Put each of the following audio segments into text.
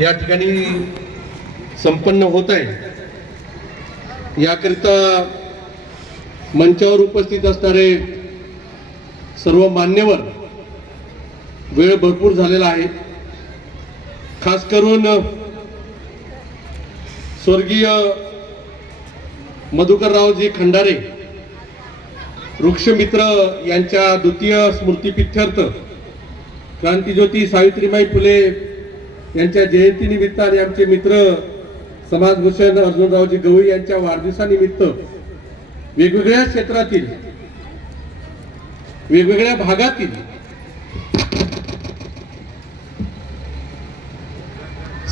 या ठिकाणी संपन्न होत आहे। याकरिता मंचावर उपस्थित असणारे सर्व मान्यवर, वेळ भरपूर झालेला आहे। खास करून स्वर्गीय मधुकररावजी खंडारे वृक्षमित्र यांच्या द्वितीय स्मृतिप्रीत्यर्थ क्रांतिज्योती सावित्रीबाई फुले यांच्या जयंतीनिमित्ताने आमचे मित्र समाजभूषण अर्जुनरावजी गवई यांच्या वाढदिवसानिमित्त वेगवेगळ्या क्षेत्रातील, वेगवेगळ्या भागातील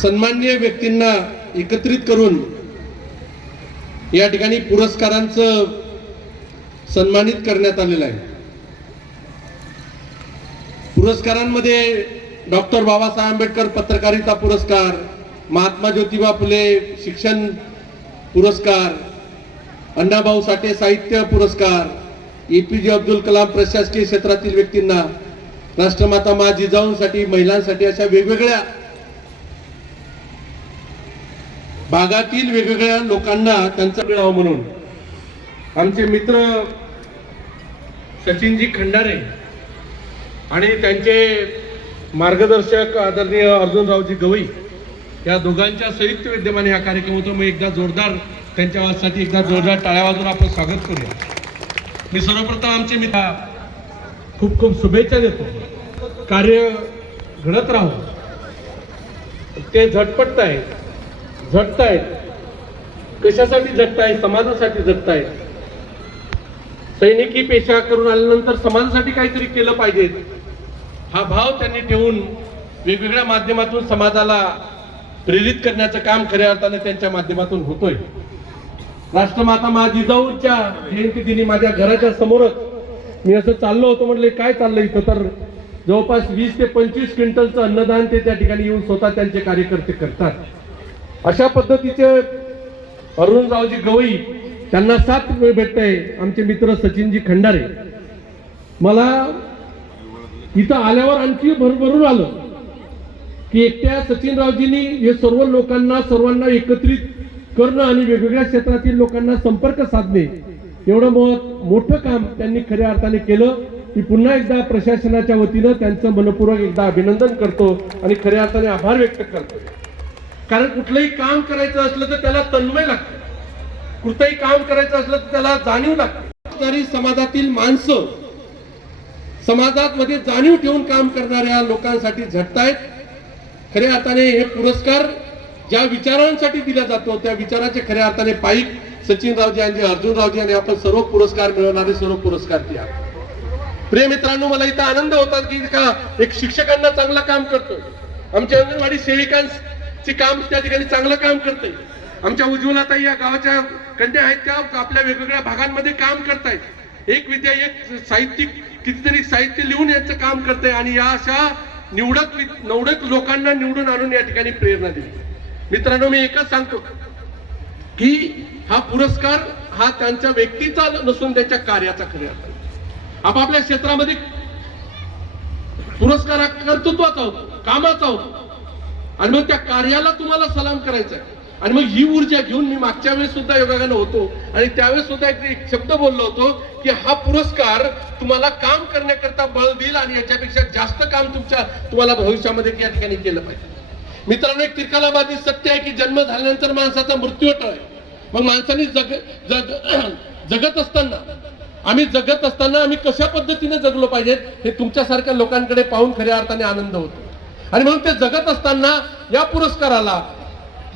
सन्माननीय व्यक्तींना एकत्रित करून या ठिकाणी पुरस्कारांचं सन्मानित करण्यात आलेलं आहे। पुरस्कारांमध्ये डॉक्टर बाबासाहेब आंबेडकर पत्रकारिता पुरस्कार, महात्मा ज्योतिबा फुले शिक्षण पुरस्कार, अण्णाभाऊ साठे साहित्य पुरस्कार, एपीजे अब्दुल कलाम प्रशासकीय क्षेत्रातील व्यक्तींना, राष्ट्रमाता मा जिजाऊंसाठी, महिलांसाठी अशा वेगवेगळ्या भागातील वेगवेगळ्या लोकांना त्यांचा मिळावा म्हणून आमचे मित्र सचिनजी खंडारे आणि त्यांचे मार्गदर्शक आदरणीय अर्जुनरावजी गवई या दोघांच्या संयुक्त विद्यमाने हा कार्यक्रम होतो। मी एकदा जोरदार त्यांच्या वासाठी एकदा जोरदार टाळ्या वाजवून आपण स्वागत करूया। मी सर्वप्रथम आमचे मित्र खूप खूप शुभेच्छा देतो। कार्य घडत राहू, ते झटपटतायत, कशासाठी झटतायत? समाजासाठी झटतायत। सैनिकी पेशा करून आल्यानंतर समाजासाठी काहीतरी केलं पाहिजे हा भाव त्यांनी ठेवून वेगवेगळ्या माध्यमातून समाजाला प्रेरित करण्याचं काम खऱ्या अर्थाने त्यांच्या माध्यमातून होतोय। राष्ट्रमाता मा जिजाऊच्या जयंती दिनी माझ्या घराच्या समोरच मी असं चाललो होतो, म्हटले काय चाललंय इथं, तर जवळपास 20 ते 25 क्विंटलचं अन्नदान ते त्या ठिकाणी येऊन स्वतः त्यांचे कार्यकर्ते करतात। अशा पद्धतीचे अर्जुनरावजी गवई त्यांना 7 वेळ भेटतंय। आमचे मित्र सचिनजी खंडारे, मला इथं आल्यावर आणखी भरभरून आलं की एकट्या सचिनरावजींनी हे सर्व लोकांना, सर्वांना एकत्रित करणं आणि वेगवेगळ्या क्षेत्रातील लोकांना संपर्क साधणे एवढं मोठं काम त्यांनी खऱ्या अर्थाने केलं। मी पुन्हा एकदा प्रशासनाच्या वतीनं त्यांचं मनपूर्वक एकदा अभिनंदन करतो आणि खऱ्या अर्थाने आभार व्यक्त करतो। कारण कुठलंही काम करायचं असलं तर त्याला तन्मय लागतं, कुठलंही काम करायचं असलं तर त्याला जाणीव लागते। समाजातील माणसं, समाजामध्ये जाणीव ठेवून काम करणाऱ्या लोकांसाठी झटतायत। खऱ्या अर्थाने हे पुरस्कार ज्या विचारांसाठी दिला जातो त्या विचाराचे खऱ्या अर्थाने पाईक सचिनरावजी आणि अर्जुनरावजी आणि आपण सर्व पुरस्कार मिळवणारे सर्व पुरस्कार द्या। प्रिय मित्रांनो, मला इथं आनंद होता की एक शिक्षकांना चांगलं काम करतो, आमच्या अंगणवाडी सेविकांचे काम त्या ठिकाणी चांगलं काम करते, आमच्या उज्ज्वलाताई या गावाच्या कन्या आहेत त्या आपल्या वेगवेगळ्या भागांमध्ये काम करतायत। एक विद्या एक साहित्यिक कितीतरी साहित्य लिहून याचं काम करते आणि या अशा निवडक लोकांना निवडून आणून या ठिकाणी प्रेरणा दिली। मित्रांनो, मी एकच सांगतो की हा पुरस्कार हा त्यांच्या व्यक्तीचा नसून त्यांच्या कार्याचा खऱ्या अर्थाने आपापल्या क्षेत्रामध्ये पुरस्कार हा कर्तृत्वाचा होतो, कामाचा होतो आणि मग त्या कार्याला तुम्हाला सलाम करायचा आहे। आणि मग ही ऊर्जा घेऊन मी मागच्या वेळेस सुद्धा योगायोगानं होतो आणि त्यावेळेस सुद्धा एक शब्द बोललो होतो की हा पुरस्कार तुम्हाला काम करण्याकरता बळ देईल आणि याच्यापेक्षा जास्त काम तुम्हाला भविष्यामध्ये या ठिकाणी केलं पाहिजे। मित्रांनो, एक तिरकालाबादी सत्य आहे की जन्म झाल्यानंतर माणसाचा मृत्यू होतोय। मग माणसाने जगत असताना आम्ही कशा पद्धतीने जगलो पाहिजे हे तुमच्यासारख्या लोकांकडे पाहून खऱ्या अर्थाने आनंद होतो। आणि म्हणून ते जगत असताना या पुरस्काराला,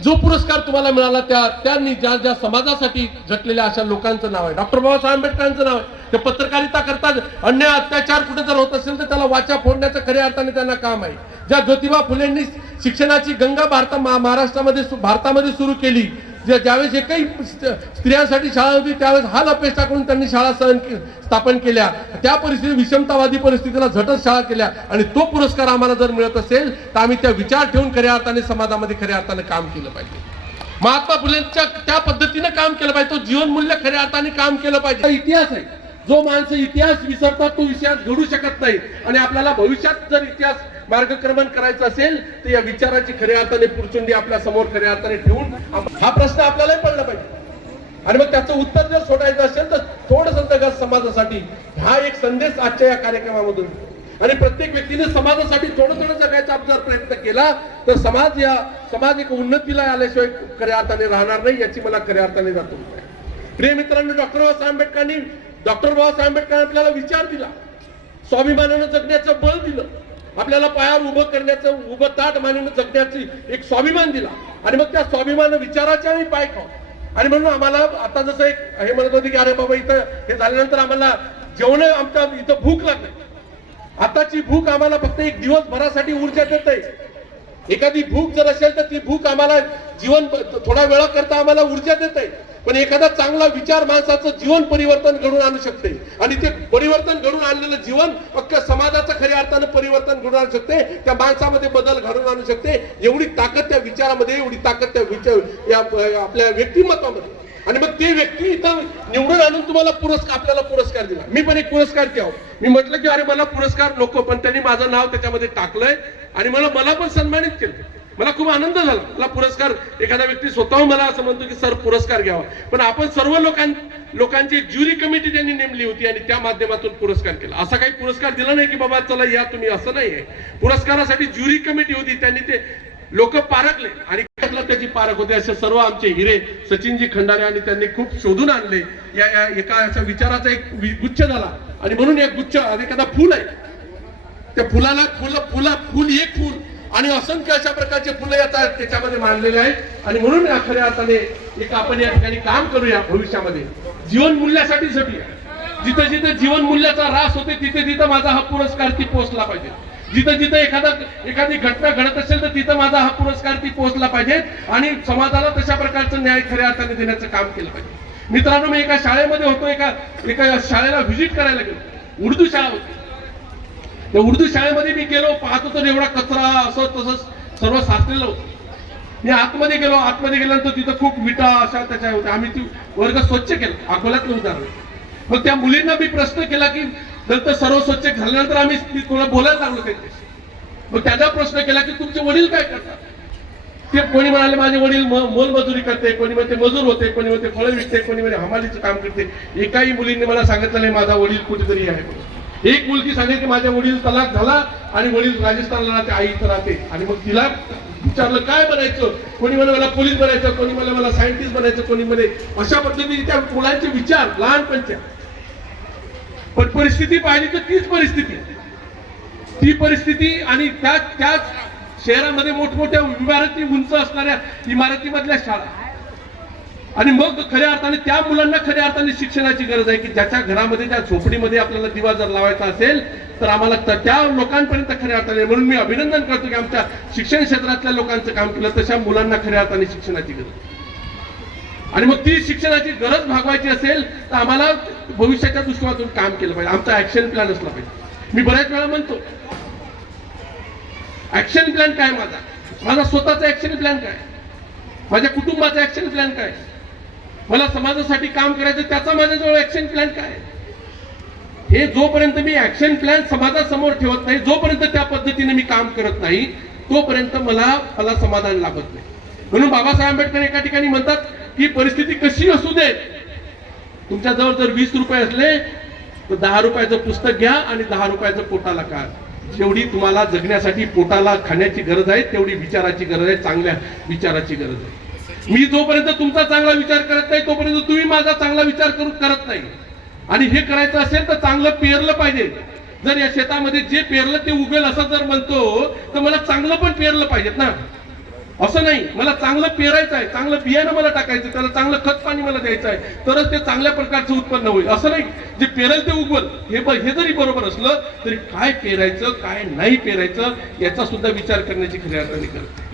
जो पुरस्कार तुम्हाला मिळाला त्यांनी ज्या समाजासाठी झटलेल्या अशा लोकांचं नाव आहे, डॉक्टर बाबासाहेब आंबेडकरांचं नाव आहे। ते पत्रकारिता करतात, अन्याय अत्याचार कुठे जर होत असेल तर त्याला वाचा फोडण्याचं खऱ्या अर्थाने त्यांना काम आहे। ज्या ज्योतिबा फुलेंनी शिक्षणाची गंगा भारतामध्ये सुरू केली, ज्यावेळेस एकही स्त्रियांसाठी शाळा होती त्यावेळेस हाल अपेक्षा करून त्यांनी शाळा स्थापन केल्या, त्या परिस्थिती विषमतावादी परिस्थितीला झटत शाळा केल्या आणि तो पुरस्कार आम्हाला जर मिळत असेल तर आम्ही त्या विचार ठेवून खऱ्या अर्थाने समाजामध्ये खऱ्या अर्थाने काम केलं पाहिजे। महात्मा फुलेंच्या त्या पद्धतीने काम केलं पाहिजे, तो जीवनमूल्य खऱ्या अर्थाने काम केलं पाहिजे। इतिहास आहे, जो माणसं इतिहास विसरतात तो इतिहास घडू शकत नाही आणि आपल्याला भविष्यात जर इतिहास मार्गक्रमण करायचं असेल तर या विचाराची खऱ्या अर्थाने पुरचुंडी आपल्या समोर खऱ्या अर्थाने ठेवून हा प्रश्न आपल्यालाही पडला पाहिजे. आणि मग त्याचं उत्तर जर सोडायचं असेल तर थोडंसं समाजासाठी हा एक संदेश आजच्या या कार्यक्रमामधून. आणि प्रत्येक व्यक्तीने समाजासाठी थोडं जगायचा जर प्रयत्न केला तर समाज एक उन्नतीला आल्याशिवाय खऱ्या अर्थाने राहणार नाही, याची मला खऱ्या अर्थाने जातो. प्रिय मित्रांनो, डॉक्टर बाबासाहेब आंबेडकरांनी आपल्याला विचार दिला, स्वाभिमानानं जगण्याचं बळ दिलं, आपल्याला पायावर उभं करण्याचं, उभं ताट मानेनं जगण्याची एक स्वाभिमान दिला. आणि मग त्या स्वाभिमान विचाराचे आम्ही पाय खाऊ. आणि म्हणून आम्हाला आता जसं एक हे म्हणत होते की अरे बाबा इथं हे झाल्यानंतर आम्हाला जेवण, आमच्या इथं भूक लागली. आताची भूक आम्हाला फक्त एक दिवसभरासाठी ऊर्जा देत आहे. एखादी भूक जर असेल तर ती भूक आम्हाला जीवन थोडा वेळा करता आम्हाला ऊर्जा देत आहे. पण एखादा चांगला विचार माणसाचं जीवन परिवर्तन घडून आणू शकते. आणि ते परिवर्तन घडून आणलेलं जीवन अख्ख्या समाजाचं खऱ्या अर्थानं परिवर्तन घडून आणू शकते, त्या माणसामध्ये बदल घडून आणू शकते. एवढी ताकद त्या विचारामध्ये, एवढी ताकद त्या आपल्या व्यक्तिमत्वामध्ये. आणि मग ते व्यक्ती इथं निवडून आणून तुम्हाला आपल्याला पुरस्कार दिला. मी पण एक पुरस्कार घ्यावं. मी म्हटलं की अरे मला पुरस्कार नको, पण त्यांनी माझं नाव त्याच्यामध्ये टाकलंय आणि मला पण सन्मानित केलं. मला खूप आनंद झाला. मला पुरस्कार, एखादा व्यक्ती स्वतः मला असं म्हणतो की सर पुरस्कार घ्यावा, पण आपण सर्व लोकांची ज्युरी कमिटी त्यांनी नेमली होती आणि त्या माध्यमातून पुरस्कार केला. असा काही पुरस्कार दिला नाही की बाबा चला या तुम्ही, असं नाहीये. पुरस्कारासाठी ज्युरी कमिटी होती, त्यांनी ते लोक पारखले आणि त्याची पारख होते. असे सर्व आमचे हिरे सचिनजी खंडारे आणि त्यांनी खूप शोधून आणले. या एका विचाराचा एक गुच्छ झाला. आणि म्हणून एक गुच्छ, एखादा फुल आहे, त्या फुलाला फुल एक फुल आणि असंख्य अशा प्रकारचे फुलं त्याच्यामध्ये मांडलेले आहेत. आणि म्हणून खऱ्या अर्थाने एक आपण या ठिकाणी काम करूया भविष्यामध्ये जीवन मूल्यासाठी झटूया. जिथं जिथं जीवन मूल्याचा ऱ्हास होते तिथे माझा हा पुरस्कार ती पोहोचला पाहिजे. जिथं एखादी घटना घडत असेल तर तिथं माझा हा पुरस्कार ती पोहोचला पाहिजे. आणि समाजाला तशा प्रकारचं न्याय खऱ्या अर्थाने देण्याचं काम केलं पाहिजे. मित्रांनो, मी एका शाळेमध्ये होतो, एका शाळेला व्हिजिट करायला गेलो. उर्दू शाळा होती. त्या उर्दू शाळेमध्ये मी गेलो, पाहतो तर एवढा कचरा असं तसंच सर्व साचलेलं होतं. मी आतमध्ये गेल्यानंतर तिथं खूप विटा अशा त्याच्या होत्या. आम्ही ती वर्ग स्वच्छ केला, अकोल्यातलं उदाहरण. मग त्या मुलींना मी प्रश्न केला की नंतर सर्व स्वच्छ झाल्यानंतर आम्ही थोडं बोलायला लागलो त्यांच्याशी. मग त्याचा प्रश्न केला की तुमचे वडील काय करतात. ते कोणी म्हणाले माझे वडील मोलमजुरी करते, कोणी म्हणते मजूर होते, कोणी म्हणते फळं विकते, कोणी म्हणजे हमालीचं काम करते. एकाही मुलींनी मला सांगितलं नाही माझा वडील कुठेतरी आहे. एक मुलगी सांगेल की माझ्या वडील तलाक झाला आणि वडील राजस्थानला राहते, आई इथं राहते. आणि मग तिला विचारलं काय बनायचं, कोणी म्हणे मला पोलीस बनायचं, कोणी मला सायंटिस्ट बनायचं, कोणी म्हणे. अशा पद्धतीने त्या मुलांचे विचार लहानपणच्या. पण परिस्थिती पाहिली तर तीच परिस्थिती आणि त्याच शहरामध्ये मोठमोठ्या इमारती, उंच असणाऱ्या इमारतीमधल्या शाळा. आणि मग खऱ्या अर्थाने त्या मुलांना खऱ्या अर्थाने शिक्षणाची गरज आहे की ज्याच्या घरामध्ये, त्या झोपडीमध्ये आपल्याला दिवा जर लावायचा असेल तर आम्हाला त्या लोकांपर्यंत खऱ्या अर्थाने. म्हणून मी अभिनंदन करतो की आमच्या शिक्षण क्षेत्रातल्या लोकांचं काम केलं. तशा मुलांना खऱ्या अर्थाने शिक्षणाची गरज. आणि मग ती शिक्षणाची गरज भागवायची असेल तर आम्हाला भविष्याच्या दृष्टिकोनातून काम केलं पाहिजे. आमचा ऍक्शन प्लॅन असला पाहिजे. मी बऱ्याच वेळा म्हणतो ऍक्शन प्लॅन काय माझा स्वतःचा ऍक्शन प्लॅन काय, माझ्या कुटुंबाचा ऍक्शन प्लॅन काय, मला समाजासाठी काम करायचं त्याचा माझ्याजवळ ऍक्शन प्लॅन काय. हे जोपर्यंत मी ऍक्शन प्लॅन समाजासमोर ठेवत नाही, जोपर्यंत त्या पद्धतीने मी काम करत नाही, तोपर्यंत मला समाधान लाभत नाही. म्हणून बाबासाहेब आंबेडकर एका ठिकाणी म्हणतात की परिस्थिती कशी असू दे, तुमच्याजवळ जर 20 रुपये असले तर 10 रुपयाचं पुस्तक घ्या आणि 10 रुपयाचं पोटाला काढ. जेवढी तुम्हाला जगण्यासाठी पोटाला खाण्याची गरज आहे तेवढी विचाराची गरज आहे, चांगल्या विचाराची गरज आहे. मी जोपर्यंत तुमचा चांगला विचार करत नाही तोपर्यंत तुम्ही माझा चांगला विचार करत नाही. आणि हे करायचं असेल तर चांगलं पेरलं पाहिजे. जर या शेतामध्ये जे पेरलं ते उगेल असं जर म्हणतो तर मला चांगलं पण पेरलं पाहिजेत ना. असं नाही, मला चांगलं पेरायचं आहे, चांगलं बियाणं मला टाकायचं, त्याला चांगलं खत पाणी मला द्यायचं आहे, तरच ते चांगल्या प्रकारचं उत्पन्न होईल. असं नाही जे पेरेल ते उगवल. हे जरी बरोबर असलं तरी काय पेरायचं काय नाही पेरायचं याचा सुद्धा विचार करण्याची खऱ्या अर्थाने गरज.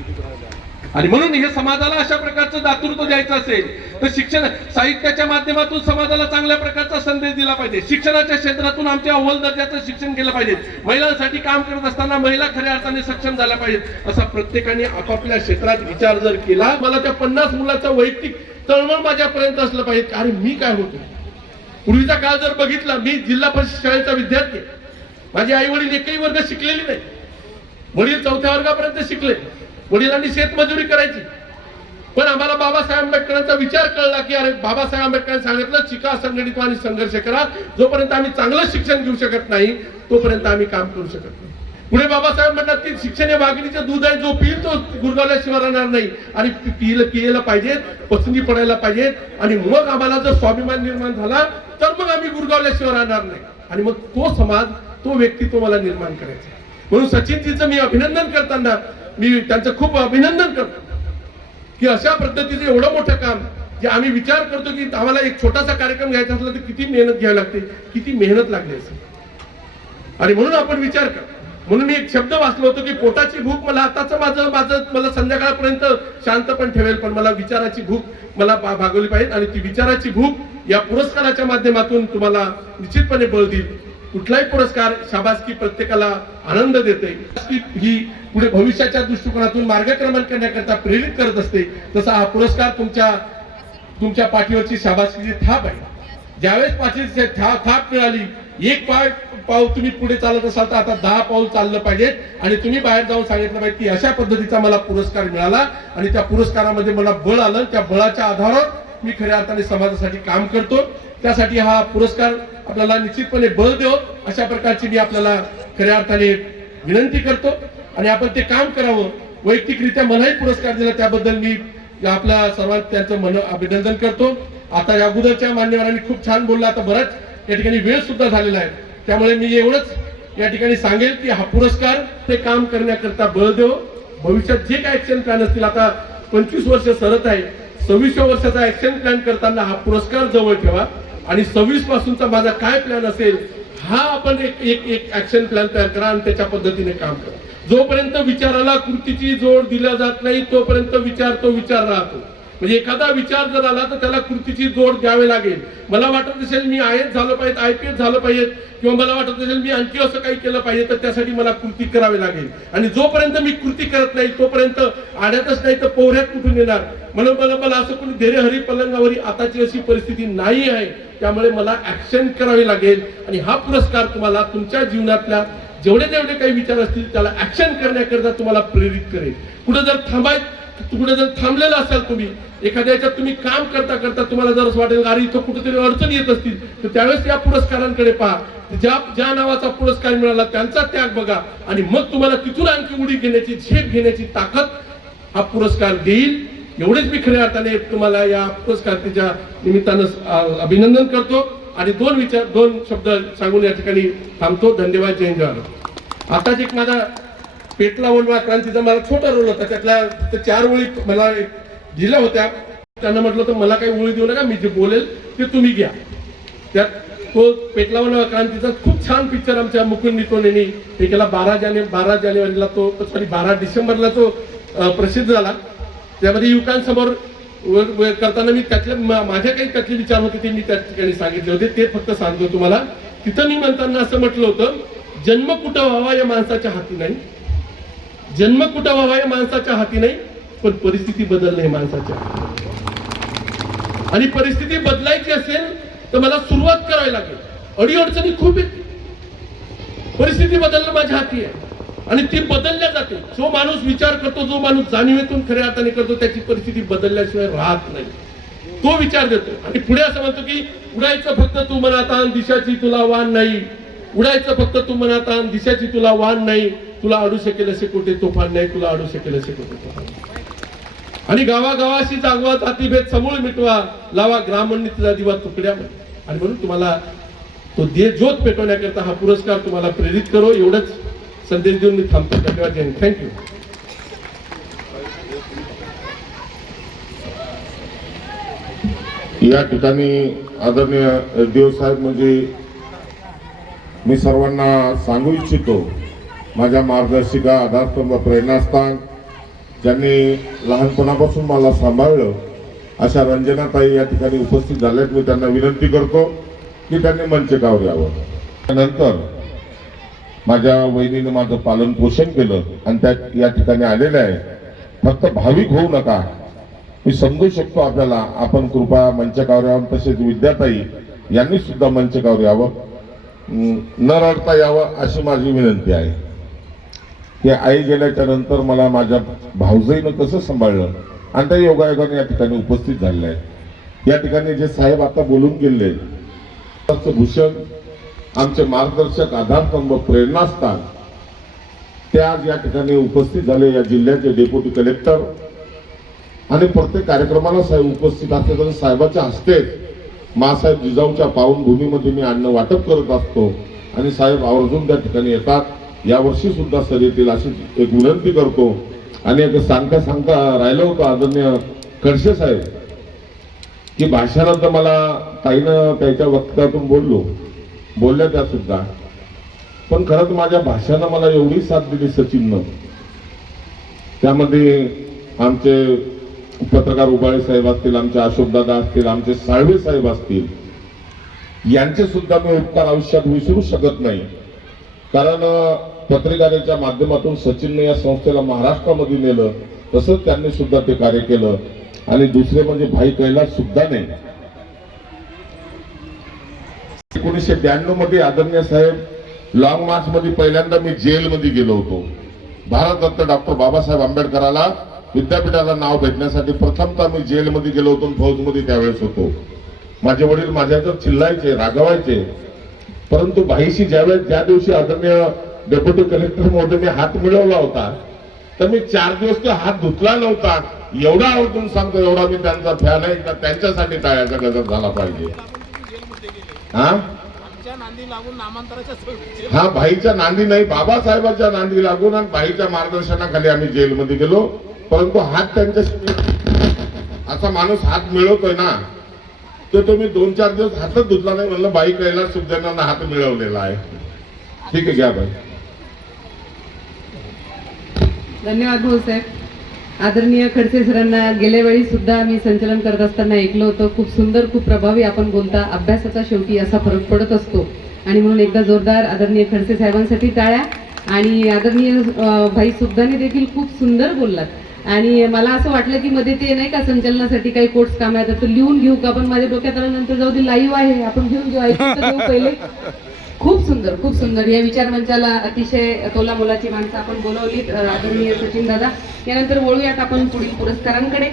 आणि म्हणून हे समाजाला अशा प्रकारचं दातृत्व द्यायचं असेल तर शिक्षण साहित्याच्या माध्यमातून समाजाला चांगल्या प्रकारचा संदेश दिला पाहिजे. शिक्षणाच्या क्षेत्रातून आमचे अव्वल दर्जाचं शिक्षण केलं पाहिजे. महिलांसाठी काम करत असताना महिला खऱ्या अर्थाने सक्षम झाल्या पाहिजेत. असा प्रत्येकाने आपापल्या क्षेत्रात विचार जर केला, मला त्या 50 मुलाचा वैयक्तिक तळमळ माझ्यापर्यंत असलं पाहिजे. अरे मी काय होतो. पूर्वीचा काळ जर बघितला, मी जिल्हा परिषद शाळेचा विद्यार्थी, माझे आई वडील एकही वर्ग शिकलेले नाही. वडील 4थ्या वर्गापर्यंत शिकले, वडिलांनी शेतमजुरी करायची, पण आम्हाला बाबासाहेब आंबेडकरांचा विचार कळला की अरे बाबासाहेब आंबेडकरांनी सांगितलं शिका, संघटित आणि संघर्ष करा. जोपर्यंत आम्ही चांगलं शिक्षण घेऊ शकत नाही तोपर्यंत आम्ही काम करू शकत नाही. पुढे बाबासाहेब म्हणतात की शिक्षण हे वाघिणीचं दूध आहे, जो पिईल तो गुरगावल्याशिवाय राहणार नाही आणि पियला पाहिजे, पसंती पडायला पाहिजेत आणि मग आम्हाला जर स्वाभिमान निर्माण झाला तर मग आम्ही गुरगावल्याशिवाय राहणार नाही आणि मग तो समाज, तो व्यक्तित्व मला निर्माण करायचा. म्हणून सचिनजीचं मी अभिनंदन करताना मी त्यांचं खूप अभिनंदन करतो की अशा पद्धतीचं एवढं मोठं काम जे आम्ही विचार करतो की आम्हाला एक छोटासा कार्यक्रम घ्यायचा असला तर किती मेहनत घ्यावी लागते, किती मेहनत लागली असेल. आणि म्हणून आपण विचार कर, म्हणून मी एक शब्द वाचलो होतो की पोटाची भूक मला आताच मला संध्याकाळपर्यंत शांत पण ठेवेल, पण मला विचाराची भूक मला भागवली पाहिजे आणि ती विचाराची भूक या पुरस्काराच्या माध्यमातून तुम्हाला निश्चितपणे बळ देईल. कुठलाही पुरस्कार शाबासकी प्रत्येकाला आनंद देते, ही पुढे भविष्याच्या दृष्टिकोनातून मार्गक्रमण करण्याकरता प्रेरित करत असते. तसा हा पुरस्कार तुमच्या पाठीवरची शाबासकीची थाप आहे. ज्यावेळेस पाठीची थाप मिळाली, एक पाऊल तुम्ही पुढे चालत असाल तर आता 10 पाऊल चाललं पाहिजे आणि तुम्ही बाहेर जाऊन सांगितलं पाहिजे की अशा पद्धतीचा मला पुरस्कार मिळाला आणि त्या पुरस्कारामध्ये मला बळ आलं, त्या बळाच्या आधारावर मी खऱ्या अर्थाने समाजासाठी काम करतो. त्यासाठी हा पुरस्कार आपल्याला निश्चितपणे बळ देव अशा प्रकारची मी आपल्याला खऱ्या अर्थाने विनंती करतो आणि आपण ते काम करावं. वैयक्तिकरित्या मलाही पुरस्कार दिला त्याबद्दल मी आपल्या सर्वांचं त्यांचं अभिनंदन करतो. आता या अगोदरच्या मान्यवरांनी खूप छान बोलला, आता बराच या ठिकाणी वेळ सुद्धा झालेला आहे, त्यामुळे मी एवढंच या ठिकाणी सांगेल की हा पुरस्कार ते काम करण्याकरता बळ देव. भविष्यात जे काय ऍक्शन प्लॅन असतील, आता 25 वर्ष सरत आहे, 26व्या वर्षाचा ऍक्शन प्लॅन करताना हा पुरस्कार जवळ ठेवा आणि 26 पासूनचा माझा काय प्लॅन असेल हा आपण एक ऍक्शन प्लॅन तयार करा आणि त्याच्या पद्धतीने काम करा. जोपर्यंत विचाराला कृतीची जोड दिल्या जात नाही तोपर्यंत विचार तो विचार राहतो. म्हणजे एखादा विचार जर आला तर त्याला कृतीची जोड द्यावी लागेल. मला वाटत असेल मी IAS झालं पाहिजे, IPS झालं पाहिजे किंवा मला वाटत असेल मी आणखी असं काही केलं पाहिजे तर त्यासाठी मला कृती करावी लागेल आणि जोपर्यंत मी कृती करत नाही तोपर्यंत आड्यातच नाही तर पोहऱ्यात कुठून येणार. म्हणून मला असं कोणी धैर्य हरी पलंगावरी आताची अशी परिस्थिती नाही आहे, त्यामुळे मला ऍक्शन करावी लागेल आणि हा पुरस्कार तुम्हाला तुमच्या जीवनातल्या जेवढे काही विचार असतील त्याला ऍक्शन करण्याकरता तुम्हाला प्रेरित करेल. कुठे जर थांबलेला असाल तुम्ही एखाद्या याच्यात तुम्ही काम करता करता तुम्हाला जर असं वाटेल अरे इथं कुठेतरी अडचणी येत असतील तर त्यावेळेस या पुरस्कारांकडे पहा. ज्या नावाचा पुरस्कार मिळाला त्यांचा त्याग बघा आणि मग तुम्हाला तिथून आणखी उडी घेण्याची, झेप घेण्याची ताकद हा पुरस्कार देईल. एवढेच मी खऱ्या अर्थाने तुम्हाला या पुरस्काराच्या निमित्तानं अभिनंदन करतो आणि दोन शब्द सांगून या ठिकाणी थांबतो. धन्यवाद. जय हिंद. आताच एक माझा पेटला बोलवा क्रांतीचा मला छोटा रोल होता, त्यातल्या 4 ओळी मला दिल्या होत्या. त्यांना म्हटलं तर मला काही ओळी देऊ नका, मी जे बोलेल ते तुम्ही घ्या. त्यात तो पेटला बोलवा क्रांतीचा खूप छान पिक्चर आमच्या मुकुंद निटोनेनी हे केला. 12 जानेवारीला तो 12 डिसेंबरला तो प्रसिद्ध झाला. त्यामध्ये युवकांसमोर करताना मी माझ्या काही त्यातले विचार होते ते मी त्या ठिकाणी सांगितले होते, ते फक्त सांगतो तुम्हाला. तिथं मी म्हणताना असं म्हटलं होतं, जन्म कुठं व्हावा या माणसाच्या हाती नाही, जन्म कुठं व्हावा या माणसाच्या हाती नाही, पण परिस्थिती बदलणे माणसाच्या. आणि परिस्थिती बदलायची असेल तर मला सुरुवात करावी लागेल. अडीअडचणी खूप आहेत, परिस्थिती बदलणं माझ्या हाती आहे आणि ती बदलल्या जाते. जो माणूस विचार करतो, जो माणूस जाणीवेतून खऱ्या अर्थाने करतो त्याची परिस्थिती बदलल्याशिवाय राहत नाही. तो विचार देतो आणि पुढे असं म्हणतो की उडायचं फक्त तू मनात आण, दिशाची तुला वाण नाही. उडायचं फक्त तू मनात आण, दिशाची तुला वाण नाही. तुला अडू शकेल असे कोठे तोफान नाही, तुला अडू शकेल असे कोठे तोफान नाही. आणि गावागावाशी जागवा, जातीभेद समूळ मिटवा, लावा ग्रामोन्नतीचा दिवा तुकड्यामध्ये. आणि म्हणून तुम्हाला तो ज्योत पेटवण्याकरता हा पुरस्कार तुम्हाला प्रेरित करो. एवढंच संदेश देऊन मी थांबतो. धन्यवाद. जय हिंद. थँक्यू. या ठिकाणी आदरणीय देव साहेब म्हणजे मी सर्वांना सांगू इच्छितो, माझ्या मार्गदर्शिका, आधारस्तंभ, प्रेरणास्थान, ज्यांनी लहानपणापासून मला सांभाळलं अशा रंजनाताई या ठिकाणी उपस्थित झाल्यात. मी त्यांना विनंती करतो की त्यांनी मंचकावर यावं. त्यानंतर माझ्या वहिनीने माझं पालन पोषण केलं आणि त्या या ठिकाणी आलेले आहे. फक्त भाविक होऊ नका, मी समजू शकतो आपल्याला. आपण कृपया मंचकावर यावं. तसेच विद्याताई यांनी सुद्धा मंचकावर यावं, न रडता यावं अशी माझी विनंती आहे. की आई गेल्याच्या नंतर मला माझ्या भाऊजाईनं कसं सांभाळलं, आणि त्या योगायोगाने या ठिकाणी उपस्थित झालेले आहेत. या ठिकाणी जे साहेब आता बोलून गेले, भूषण आमचे मार्गदर्शक, आधारस्तंभ, प्रेरणास्थान, ते आज या ठिकाणी उपस्थित झाले. या जिल्ह्याचे डेप्युटी कलेक्टर आणि प्रत्येक कार्यक्रमाला साहेब उपस्थित असते, तर साहेबाच्या हस्ते मासाहेब जिजाऊच्या पावनभूमीमध्ये मी अन्न वाटप करत असतो आणि साहेब आवर्जून त्या ठिकाणी येतात. यावर्षी सुद्धा सर येतील अशी एक विनंती करतो. आणि एक सांगता राहिलं होतं आदरणीय खडसे साहेब, की भाषणात मला ताईनं त्याच्या वक्तव्यातून बोलल्या त्या सुद्धा, पण खरंच माझ्या भाषणानं मला एवढी साथ दिली सचिननं. त्यामध्ये आमचे पत्रकार उबाळे साहेब असतील, आमचे अशोकदादा असतील, आमचे साळवे साहेब असतील, यांचे सुद्धा मी उपकार आयुष्यात विसरू शकत नाही. कारण पत्रकाराच्या माध्यमातून सचिनने या संस्थेला महाराष्ट्रामध्ये नेलं, तसंच त्यांनी सुद्धा ते कार्य केलं. आणि दुसरे म्हणजे भाई कैलास सुद्धा नाही. 1992 मध्ये आदरणीय साहेब लॉंग मार्च मध्ये पहिल्यांदा मी जेलमध्ये गेलो होतो. भारतरत्न डॉक्टर बाबासाहेब आंबेडकराला विद्यापीठाला नाव भेटण्यासाठी प्रथमतः मी जेलमध्ये गेलो होतो, फौजमध्ये त्यावेळेस होतो. माझे वडील माझ्यावर चिल्लायचे, रागवायचे, परंतु भाईशी ज्या दिवशी आदरणीय डेप्युटी कलेक्टर महोदयने हात मिळवला होता, तर मी 4 दिवस तो हात धुतला नव्हता. एवढा आवर्जून सांगतो, एवढा मी त्यांचा फॅन आहे. त्यांच्यासाठी टाळ्याचा गजर झाला पाहिजे. हा भाईच्या नांदी नाही, बाबासाहेबांच्या नांदी लागून आणि भाईच्या मार्गदर्शनाखाली आम्ही जेलमध्ये गेलो. परंतु हात त्यांच्या, असा माणूस हात मिळवतोय ना, तर तुम्ही 2-4 दिवस हातच धुतला नाही. म्हणलं बाई कैलास सुद्धा हात मिळवलेला आहे. ठीक आहे, घ्या बाई. धन्यवाद भाऊसाहेब. आदरणीय खडसे सरांना गेल्या वेळी सुद्धा मी संचलन करत असताना ऐकलं होतं, खूप सुंदर, खूप प्रभावी आपण बोलता. अभ्यासाचा शेवटी असा फरक पडत असतो. आणि म्हणून एकदा जोरदार आदरणीय खडसे साहेबांसाठी टाळ्या. आणि आदरणीय भाई सुद्धाने देखील खूप सुंदर बोललात. आणि मला असं वाटलं की मध्ये ते नाही का संचलनासाठी काही कोट्स काम आहेत, तर लिहून घेऊ का? पण माझ्या डोक्यात आल्यानंतर जाऊ दे, लाईव्ह आहे, आपण घेऊन घेऊ, ऐकून तर घेऊ पहिले. खूप सुंदर, खूप सुंदर. या विचार मंचाला अतिशय तोला मोलाची माणसं आपण बोलावलीत. आदरणीय सचिन दादा, यानंतर वळूयात आपण पुढील पुरस्कारांकडे.